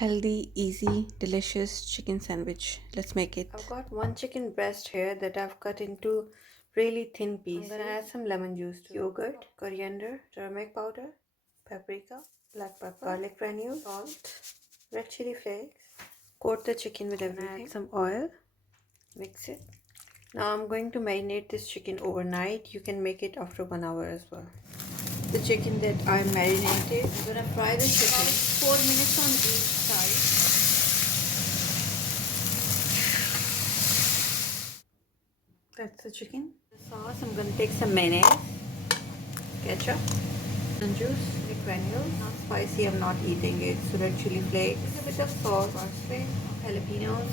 Healthy, easy, delicious chicken sandwich. Let's make it. I've got one chicken breast here that I've cut into really thin pieces. I'm gonna add some lemon juice to yogurt, coriander, turmeric powder, paprika, black pepper, garlic granules, salt, red chili flakes. Coat the chicken with everything. Add some oil. Mix it. Now I'm going to marinate this chicken overnight. You can make it after 1 hour as well. The chicken that I marinated, I'm gonna fry the chicken 4 minutes on each side. That's the chicken. The sauce, I'm gonna take some mayonnaise, ketchup, and juice, the granules. Not spicy, I'm not eating it. So red chili flakes, a bit of salt, parsley, jalapenos,